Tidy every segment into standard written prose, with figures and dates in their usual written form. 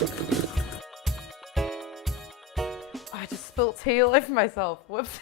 I just spilled tea all over myself. Whoops.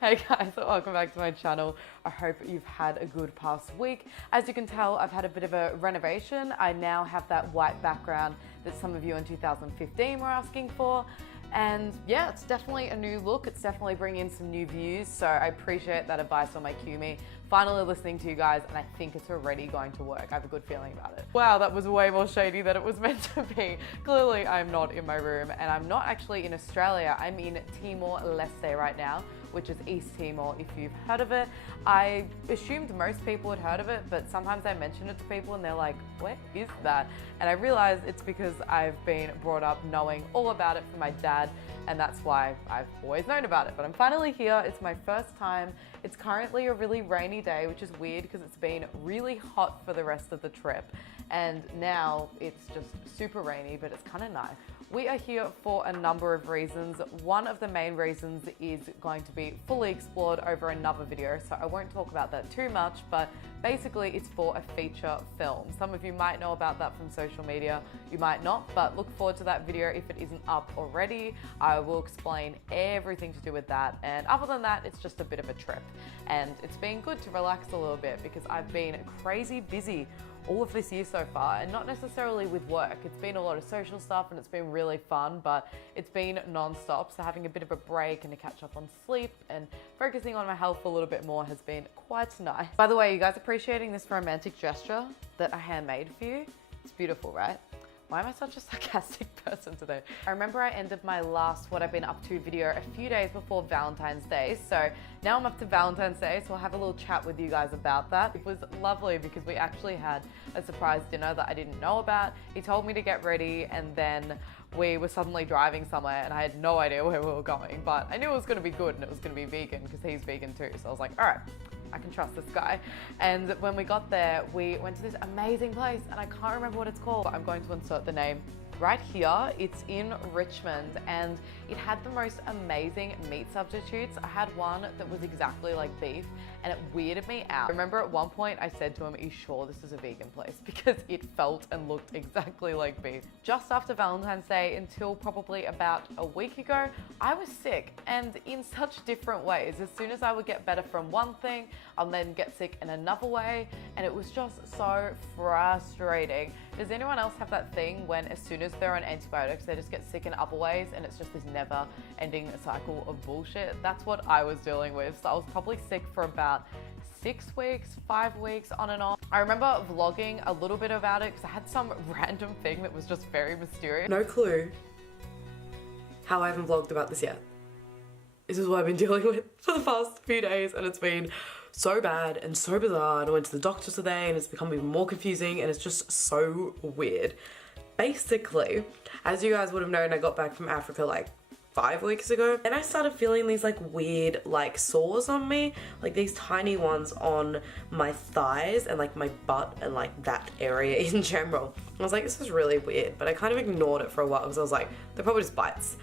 Hey guys, welcome back to my channel. I hope you've had a good past week. As you can tell, I've had a bit of a renovation. I now have that white background that some of you in 2015 were asking for. And yeah, it's definitely a new look. It's definitely bringing in some new views. So I appreciate that advice on my QME. Finally listening to you guys, and I think it's already going to work. I have a good feeling about it. Wow, that was way more shady than it was meant to be. Clearly, I'm not in my room, and I'm not actually in Australia. I'm in Timor-Leste right now, which is East Timor, if you've heard of it. I assumed most people had heard of it, but sometimes I mention it to people and they're like, what is that? And I realize it's because I've been brought up knowing all about it from my dad, and that's why I've always known about it. But I'm finally here. It's my first time. It's currently a really rainy day, which is weird because it's been really hot for the rest of the trip. And now it's just super rainy, but it's kind of nice. We are here for a number of reasons. One of the main reasons is going to be fully explored over another video, so I won't talk about that too much, but basically it's for a feature film. Some of you might know about that from social media, you might not, but look forward to that video if it isn't up already. I will explain everything to do with that, and other than that, it's just a bit of a trip. And it's been good to relax a little bit because I've been crazy busy all of this year so far, and not necessarily with work. It's been a lot of social stuff and it's been really fun, but it's been non-stop. So having a bit of a break and to catch up on sleep and focusing on my health a little bit more has been quite nice. By the way, you guys appreciating this romantic gesture that I handmade for you? It's beautiful, right? Why am I such a sarcastic person today? I remember I ended my last what I've been up to video a few days before Valentine's Day. So now I'm up to Valentine's Day, so I'll have a little chat with you guys about that. It was lovely because we actually had a surprise dinner that I didn't know about. He told me to get ready, and then we were suddenly driving somewhere and I had no idea where we were going, but I knew it was gonna be good and it was gonna be vegan because he's vegan too. So I was like, all right, I can trust this guy. And when we got there, we went to this amazing place and I can't remember what it's called, but I'm going to insert the name right here. It's in Richmond and it had the most amazing meat substitutes. I had one that was exactly like beef and it weirded me out. I remember at one point I said to him, are you sure this is a vegan place? Because it felt and looked exactly like beef. Just after Valentine's Day until probably about a week ago, I was sick, and in such different ways. As soon as I would get better from one thing, I'll then get sick in another way, and it was just so frustrating. Does anyone else have that thing when as soon as they're on antibiotics, they just get sick in other ways and it's just this never ending cycle of bullshit? That's what I was dealing with. So I was probably sick for about 6 weeks, 5 weeks on and off. I remember vlogging a little bit about it because I had some random thing that was just very mysterious. No clue how I haven't vlogged about this yet. This is what I've been dealing with for the past few days, and it's been so bad and so bizarre. And I went to the doctor today and it's become even more confusing and it's just so weird. Basically, as you guys would have known, I got back from Africa like 5 weeks ago, and I started feeling these like weird like sores on me, like these tiny ones on my thighs and like my butt and like that area in general. I was like, this is really weird, but I kind of ignored it for a while because I was like, they're probably just bites.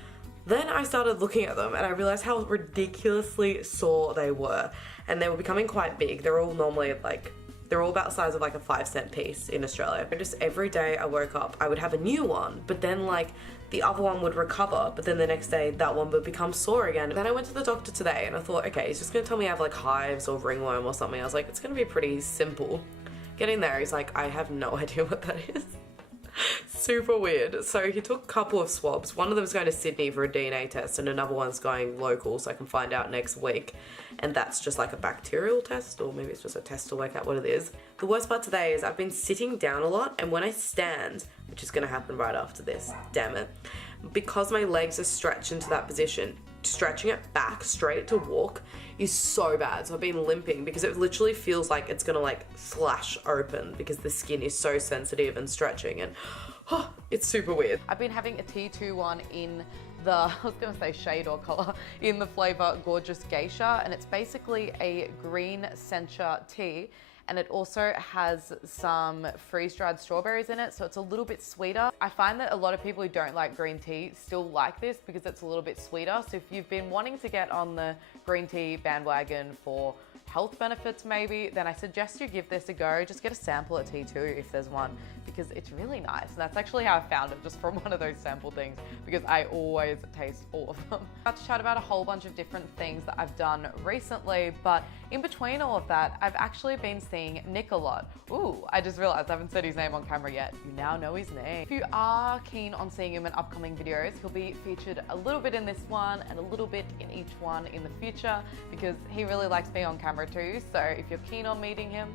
Then I started looking at them and I realized how ridiculously sore they were, and they were becoming quite big. They're all normally like, they're all about the size of like a 5-cent piece in Australia. And just every day I woke up, I would have a new one, but then like the other one would recover, but then the next day that one would become sore again. Then I went to the doctor today and I thought, okay, he's just gonna tell me I have like hives or ringworm or something. I was like, it's gonna be pretty simple. Getting there, he's like, I have no idea what that is. Super weird. So he took a couple of swabs. One of them is going to Sydney for a DNA test and another one's going local so I can find out next week. And that's just like a bacterial test, or maybe it's just a test to work out what it is. The worst part today is I've been sitting down a lot, and when I stand, which is going to happen right after this, damn it, because my legs are stretched into that position, stretching it back straight to walk is so bad. So I've been limping because it literally feels like it's gonna like flash open because the skin is so sensitive and stretching, and oh, it's super weird. I've been having a T21 in the, I was gonna say shade or color, in the flavor Gorgeous Geisha, and it's basically a green sencha tea. And it also has some freeze-dried strawberries in it, so it's a little bit sweeter. I find that a lot of people who don't like green tea still like this because it's a little bit sweeter. So if you've been wanting to get on the green tea bandwagon for health benefits maybe, then I suggest you give this a go. Just get a sample at T2 if there's one, because it's really nice. And that's actually how I found it, just from one of those sample things, because I always taste all of them. I got to chat about a whole bunch of different things that I've done recently, but in between all of that, I've actually been seeing Nick a lot. Ooh, I just realized I haven't said his name on camera yet. You now know his name. If you are keen on seeing him in upcoming videos, he'll be featured a little bit in this one and a little bit in each one in the future, because he really likes me on camera too. So if you're keen on meeting him,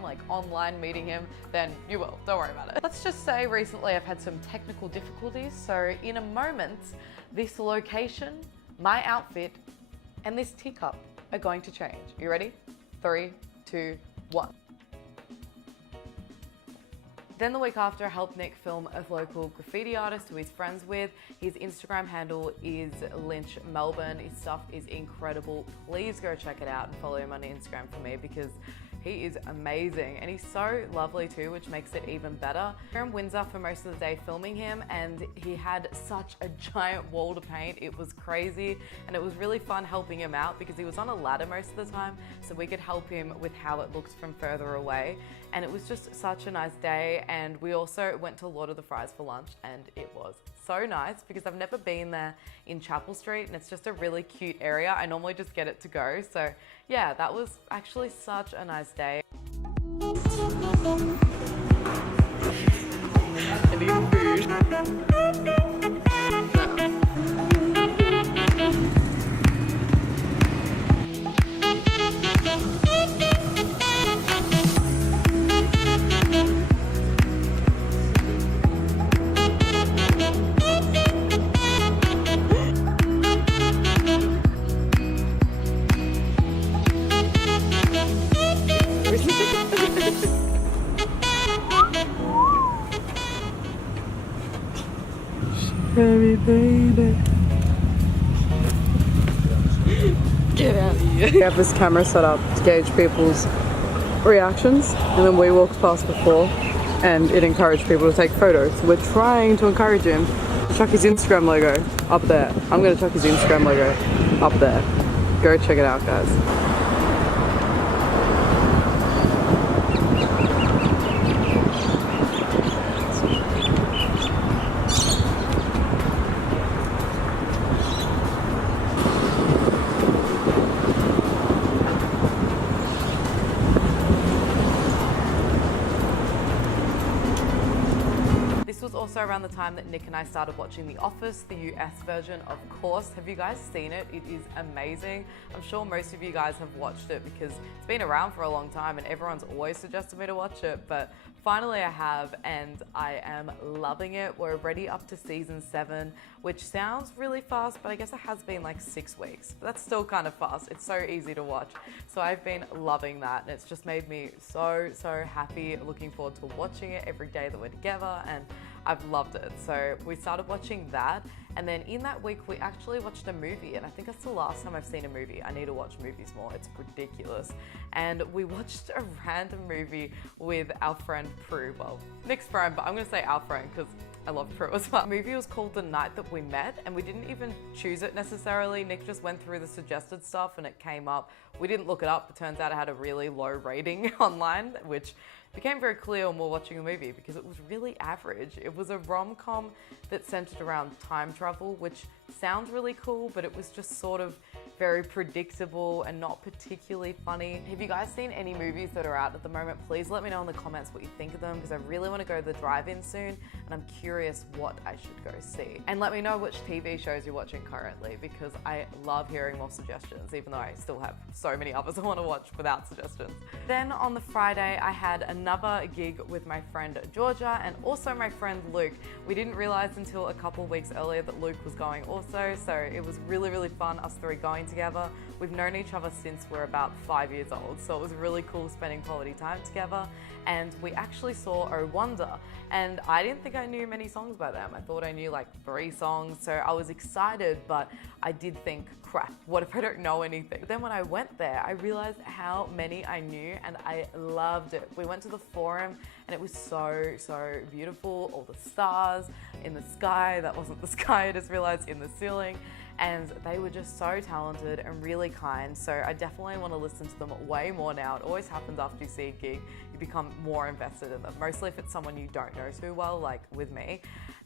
like online meeting him, then you will, don't worry about it. Let's just say recently I've had some technical difficulties. So in a moment, this location, my outfit, and this teacup are going to change. You ready? 3, 2, 1. Then the week after, I helped Nick film a local graffiti artist who he's friends with. His Instagram handle is Lynch Melbourne. His stuff is incredible. Please go check it out and follow him on Instagram for me, because he is amazing, and he's so lovely too, which makes it even better. We were in Windsor for most of the day filming him, and he had such a giant wall to paint. It was crazy, and it was really fun helping him out because he was on a ladder most of the time, so we could help him with how it looked from further away. And it was just such a nice day. And we also went to Lord of the Fries for lunch, and it was so nice because I've never been there in Chapel Street, and it's just a really cute area. I normally just get it to go. So yeah, that was actually such a nice day. I need food. Baby, baby. Get out of here. We have this camera set up to gauge people's reactions, and then we walked past before and it encouraged people to take photos. So we're trying to encourage him to chuck his Instagram logo up there. I'm gonna chuck his Instagram logo up there. Go check it out, guys. Also around the time that Nick and I started watching The Office, the US version, of course. Have you guys seen it? It is amazing. I'm sure most of you guys have watched it because it's been around for a long time and everyone's always suggested me to watch it, but finally I have, and I am loving it. We're already up to season 7, which sounds really fast, but I guess it has been like 6 weeks. But that's still kind of fast. It's so easy to watch. So I've been loving that, and it's just made me so happy, looking forward to watching it every day that we're together, and I've loved it. So we started watching that, and then in that week we actually watched a movie, and I think that's the last time I've seen a movie. I need to watch movies more, it's ridiculous. And we watched a random movie with our friend Prue. Well, Nick's friend, but I'm gonna say our friend because I love Prue as well. The movie was called The Night That We Met, and we didn't even choose it necessarily. Nick just went through the suggested stuff and it came up. We didn't look it up. It turns out it had a really low rating online, which became very clear when we were watching the movie because it was really average. It was a rom-com that centered around time travel, which sounds really cool, but it was just sort of very predictable and not particularly funny. Have you guys seen any movies that are out at the moment? Please let me know in the comments what you think of them, because I really want to go to the drive-in soon and I'm curious what I should go see. And let me know which TV shows you're watching currently, because I love hearing more suggestions, even though I still have so many others I want to watch without suggestions. Then on the Friday, I had another gig with my friend Georgia and also my friend Luke. We didn't realize until a couple of weeks earlier that Luke was going also, so it was really fun, us three going together. We've known each other since we're about 5 years old, so it was really cool spending quality time together. And we actually saw Oh Wonder, and I didn't think I knew many songs by them. I thought I knew like 3 songs, so I was excited, but I did think, crap, what if I don't know anything? But then when I went there, I realized how many I knew, and I loved it. We went to the Forum, and it was so beautiful. All the stars in the sky, that wasn't the sky, I just realized, in the ceiling. and they were just so talented and really kind. So I definitely want to listen to them way more now. It always happens after you see a gig, you become more invested in them, mostly if it's someone you don't know too well, like with me.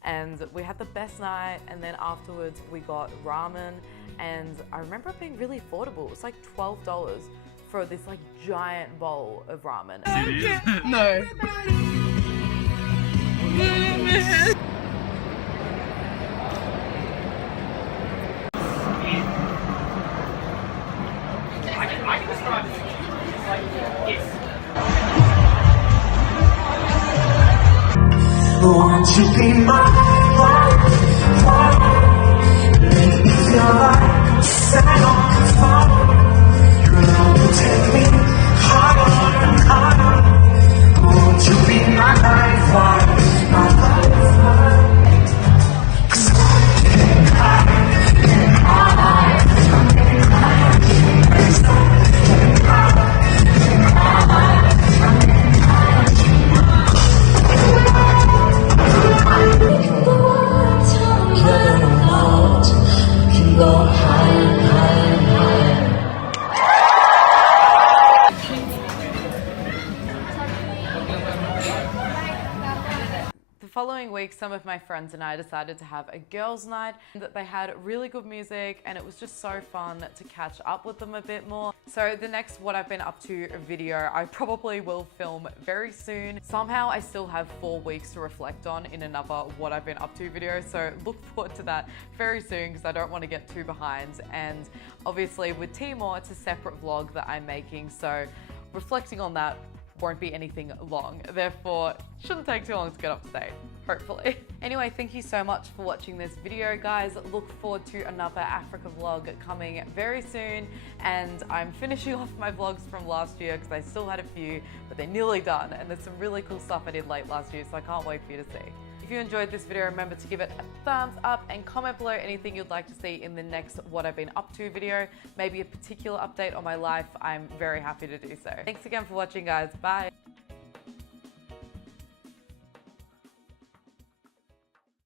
And we had the best night, and then afterwards we got ramen, and I remember it being really affordable. It was like $12 for this like giant bowl of ramen. No. I can describe it like yes. Won't you be my wife? Make me feel like I'm set on fire. Your love will take me higher and higher. Won't you be my lifeline, my lifeline? 'Cause I'm getting higher, getting higher. I'm getting higher, getting higher, getting higher. I'm getting higher, go higher, higher, higher. The following week, some of my friends and I decided to have a girls' night. They had really good music, and it was just so fun to catch up with them a bit more. So the next What I've Been Up To video, I probably will film very soon. Somehow I still have 4 weeks to reflect on in another What I've Been Up To video, so look forward to that very soon because I don't want to get too behind. And obviously with Timor, it's a separate vlog that I'm making, so reflecting on that won't be anything long, therefore shouldn't take too long to get up to date, hopefully. Anyway, thank you so much for watching this video, guys. Look forward to another Africa vlog coming very soon, and I'm finishing off my vlogs from last year because I still had a few, but they're nearly done, and there's some really cool stuff I did late last year, so I can't wait for you to see. If you enjoyed this video, remember to give it a thumbs up and comment below anything you'd like to see in the next What I've Been Up To video. Maybe a particular update on my life. I'm very happy to do so. Thanks again for watching, guys. Bye.